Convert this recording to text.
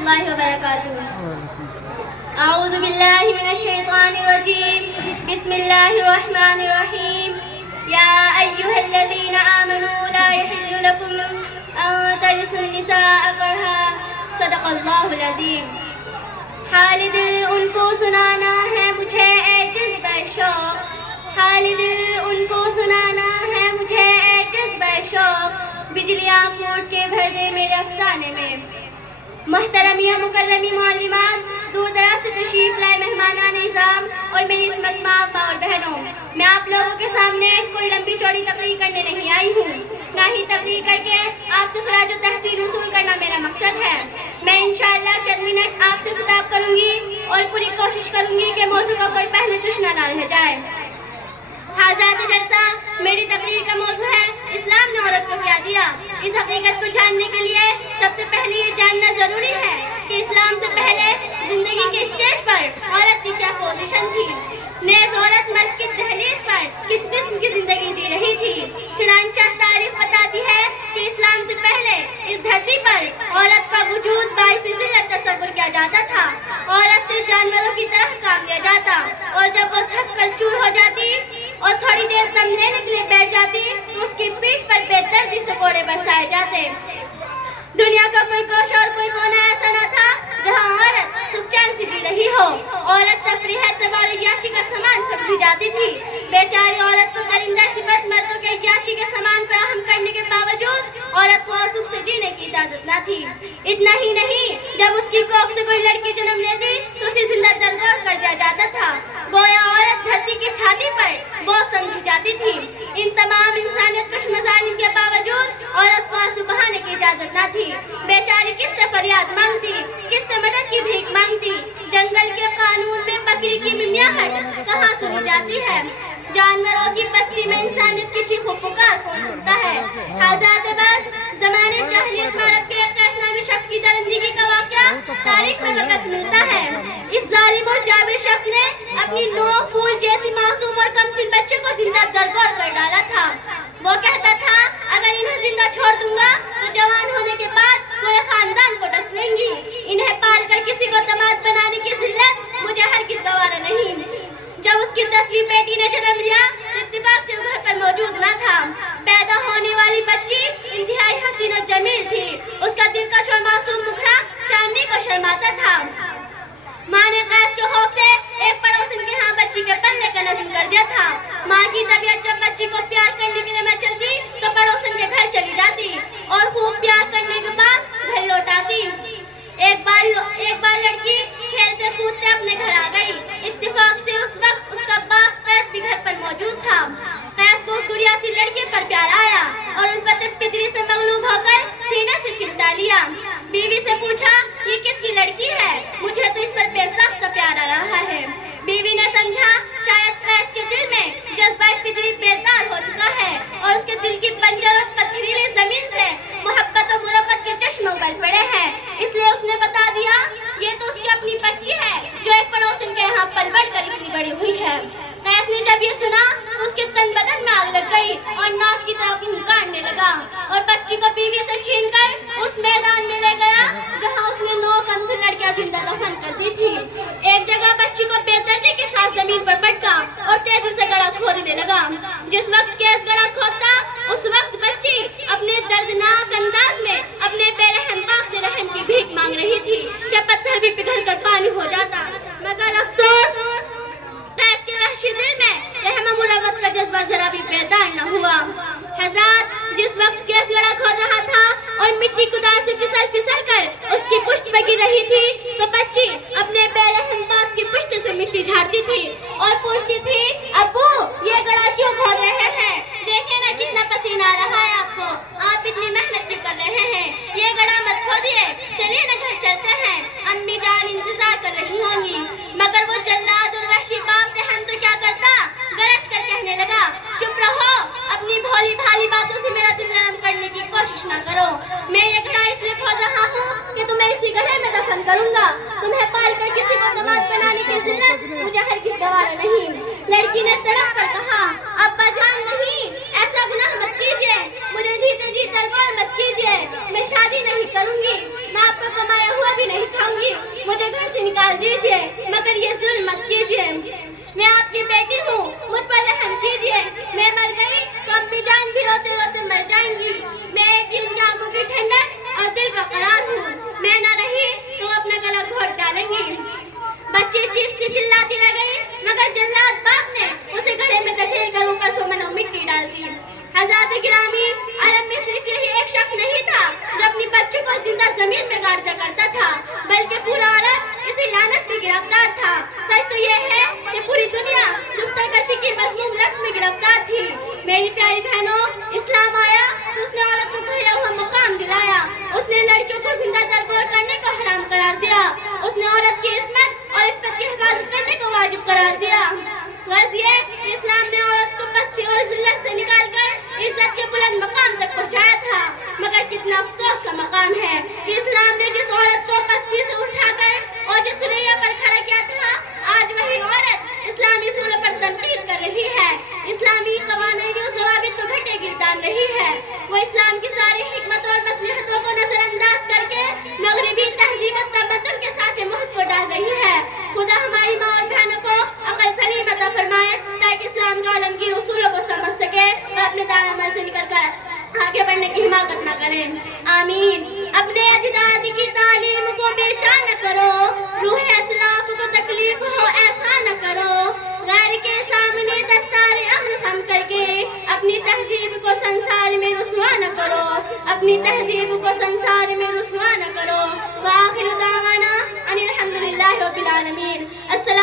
اللہ وبرکاتہ۔ اعوذ باللہ من الشیطان الرجیم، بسم اللہ الرحمن الرحیم۔ یا ایہا الذین آمنوا لا یحل لکم ان ترثوا النساء کرہا، صدق اللہ العظیم۔ حال دل ان کو سنانا ہے مجھے اے جذبہ شوق، حال دل ان کو سنانا ہے مجھے اے جذبہ شوق، بجلیاں پھوٹ کے بھر دے میرے افسانے میں۔ محترمیہ مکرمی معلمات، دور دراز سے تشریف لائے مہمانان نظام اور میری عصمت ماں باپ اور بہنوں، میں آپ لوگوں کے سامنے کوئی لمبی چوڑی تقریر کرنے نہیں آئی ہوں، نہ ہی تقریر کر کے آپ سے خراج و تحسین وصول کرنا میرا مقصد ہے۔ میں انشاءاللہ چند منٹ آپ سے خطاب کروں گی اور پوری کوشش کروں گی کہ موضوع کا کوئی پہلو تش نہ رہ جائے۔ حاضرات جلسہ، میری تقریر کا موضوع ہے اسلام نے عورت کو کیا دیا۔ اس حقیقت کو جاننے کے لیے سب سے پہلے یہ جاننا ضروری ہے کہ اسلام سے پہلے زندگی کے اسٹیج پر عورت کی کیا پوزیشن تھی، نیز عورت مرد کی دہلیز پر کس قسم کی زندگی جی رہی تھی۔ چنانچہ تاریخ بتاتی ہے کہ اسلام سے پہلے اس دھرتی پر عورت کا وجود باعث ذلت تصور کیا جاتا تھا، عورت سے جانوروں کی طرح کام لیا جاتا، اور جب وہ تھک کر چور ہو جاتی اور تھوڑی دیر دم لینے کے لیے بیٹھ جاتی تو اس کی پیٹھ پر بے دردی سے کوڑے برسائے جاتے۔ دنیا کا کوئی کوش اور کوئی کونا ایسا نہ تھا جہاں عورت سکھ چین سے جی رہی ہو۔ عورت تفریح اعتبار عیاشی کا سامان سمجھی جاتی تھی۔ بیچاری عورت کو درندہ صفت مردوں کے عیاشی کے سامان فراہم کرنے کے باوجود عورت کو سکھ سے جینے کی اجازت نہ تھی۔ اتنا ہی نہیں، جب اس کی کوکھ سے کوئی لڑکی جنم لیتی تو اسے زندہ درگور کر دیا جاتا تھا۔ گویا عورت دھرتی کی چھاتی پر بوجھ سمجھی جاتی تھی۔ ان تمام انسانیت کش مظالم کے باوجود عورت کو آنسو بہانے کی اجازت نہ تھی۔ بیچاری کس سے فریاد مانگتی، کس سے مدد کی بھیک مانگتی۔ جنگل کے قانون میں بکری کی ممیاہٹ کہاں سنی جاتی ہے؟ جانوروں کی بستی میں انسانیت کی چیخ و پکار کون سنتا ہے؟ حضرات باز، زمانے جاہلیت میں عرب کے ایک نامی شخص کی درندگی کا واقعہ تاریخ میں نقص ملتا ہے۔ اس ظالم اور جابر شخص نے اپنی نو پھول جیسی معصوم اور کمسن بچے کو زندہ درگور کر ڈالا تھا۔ وہ کہتا تھا اگر انہیں زندہ چھوڑ دوں گا تو جوان ہونے کے بعد پورے خاندان کو ڈس لیں گی۔ انہیں پال کر کسی کو داماد بنانے کی ذلت مجھے ہرگز گوارا نہیں۔ جب اس کی 10ویں بیٹی نے جنم لیا تو اتفاق سے وہ گھر پر موجود نہ تھا۔ پیدا ہونے والی بچی انتہائی حسین و جمیل تھی۔ اس کا دلکش اور معصوم مکھڑا چاندنی کو شرماتا تھا۔ ماں نے قیس کے خوف سے ایک پڑوسن کے ہاں بچی کے پلنے کا نظم کر دیا تھا۔ ماں کی طبیعت جب بچی کو پیار کرنے کے لیے نہ چلتی تو پڑوسن کے گھر چلی جاتی اور خوب پیار کرنے کے بعد گھر لوٹ آتی۔ ایک بار لڑکی کھیلتے کودتے اپنے گھر آ گئی۔ اتفاق سے اس وقت اس کا باپ قیس بھی گھر پر موجود تھا۔ قیس کو اس گڑیا سی لڑکی پر پیار آیا اور ان پر پدری سے مغلوب ہو کر سینے سے چمٹا لیا۔ بیوی سے پوچھا یہ کس کی لڑکی ہے؟ مجھے تو اس پر بے ساختہ پیار آ رہا ہے۔ بیوی نے سمجھا شاید قیس کے دل میں جذبہ فطری بیدار ہو چکا ہے اور اس کے دل کی بنجر اور پتھریلی زمین سے محبت اور مربت کے چشمے ابل پڑے ہیں، اس لیے اس نے بتا دیا یہ تو اس کی اپنی بچی ہے جو ایک پڑوسن کے یہاں پل بڑھ کر اتنی بڑی ہوئی ہے۔ قیس نے جب یہ سنا تو اس کے تن بدن میں آگ لگ گئی اور ناک کی طرف ہنکارنے لگا اور بچی کو بیوی سے چھین کر اس میدان میں لے گیا جہاں اس نے 9 کمسن لڑکیاں زندہ دفن کر دی تھی۔ ایک جگہ بچی کو بے دردی کے ساتھ زمین پر پٹکا اور تیزی سے گڑا کھودنے لگا۔ جس وقت قیس گڑا کھودتا اس وقت بچی اپنے دردناک انداز میں اپنے بے رحم قاقتے رحم کی بھیک مانگ رہی تھی کہ پتھر بھی پگھل کر پانی ہو جاتا، مگر افسوس قیس کے وحشی دل میں رحم و مربت کا جذبہ ذرا بھی بیدار نہ ہوا۔ حضرات، جس وقت قیس گڑا کھود رہا تھا اور مٹی کدال سے پھسل پھسل کر اس کی پشت پہ گر رہی تھی تو بچی اپنے بے رحم باپ کی پشت سے مٹی جھاڑتی تھی اور پوچھتی تھی ابو یہ گڑا کیوں کھود رہے ہیں؟ دیکھیں نا کتنا پسینہ آ رہا ہے آپ کو، آپ اتنی محنت کیوں کر رہے ہیں؟ یہ گڑا مت کھودیے، چلیے نا گھر چلتے ہیں، امی جان انتظار کر رہی ہوں گی۔ مگر وہ جلاد اور وحشی باپ رحم تو کیا کرتا، گرج کر کہنے لگا چپ رہو، اپنی بھولی بھالی باتوں سے میرا دل نرم کرنے کی کوشش نہ کرو۔ میں یہ گڑھا اس لیے کھود رہا ہوں کہ تمہیں اسی گڑھے میں دفن کروں گا۔ تمہیں پال کر کسی کو داماد بنانے کی ذلت مجھے ہرگز گوارا نہیں۔ لڑکی نے تڑپ کر کہا ابا جان نہیں، ایسا گناہ مت کیجیے، مجھے جیتے جی درگور مت کیجیے، میں شادی نہیں کروں گی، میں آپ کا کمایا ہوا بھی نہیں ڈال دیجیے مگر یہ ظلم مت کیجیے. میں آپ کی بیٹی ہوں, مجھ پر رحم کیجیے. میں مر گئی تو امی جان بھی روتے روتے مر جائیں گی. میں ایک ان کی آنکھوں کی ٹھنڈک اور دل کا قرار ہوں. میں نہ رہی تو اپنا گلا گھونٹ ڈالیں گی. بچی چیختی چلاتی رہ گئی مگر جلاد باغ نے اسے گڑھے میں دھکیل کر اوپر سومن اور مٹی ڈال دی. حضرات گرامی, عرب میں صرف یہی ایک شخص نہیں تھا جو اپنی بچی کو زندہ زمین میں گاڑ دیا کرتا تھا, بلکہ پورا عرب اسی لعنت میں گرفتار تھا. سچ تو یہ ہے کہ پوری دنیا سرکشی کی مذموم رسم میں گرفتار تھی. میری پیاری بہنوں, اسلام آیا تو اس نے عورت کو کھویا ہوا مقام دلایا. اس نے لڑکیوں کو زندہ درگور کرنے کو حرام قرار دیا. اس نے عورت کی عصمت اور عفت کی حفاظت کرنے کو واجب قرار دیا. غرض یہ کہ اسلام نے عورت کو پستی اور ذلت سے نکال کر عزت کے بلند مقام تک پہنچایا تھا. مگر کتنا افسوس کا مقام ہے کہ اسلام نے جس عورت کو پستی سے اٹھا کر اور جس سلیہ پر کھڑا کیا تھا, آج وہی عورت اسلامی اصولوں پر تنقید کر رہی ہے, اسلامی قوانین و ضوابط کو گھٹے گردان رہی ہے. وہ اسلام کی ساری حکمت اور مصلحتوں کو نظر انداز کر کے مغربی تہذیب و تمدن کے سانچے مہد کو ڈال رہی ہے. خدا ہماری ماں اور بہنوں کو عقل سلیم عطا فرمائے تاکہ اسلام کے عالمگیر اصولوں کو سمجھ سکے اور اپنے دار عمل سے نکل کر آگے بڑھنے کی حماقت نہ کریں. آمین. اپنے اجداد کی تعلیم کو بیچا نہ کرو, روح اسلاف کو تکلیف ہو ایسا نہ کرو. غیر کے سامنے دستار امن خم کر کے اپنی تہذیب کو سنسار میں رسوا نہ کرو, اپنی تہذیب کو سنسار میں رسوا نہ کرو. وآخر دعوانا ان الحمدللہ رب العالمین.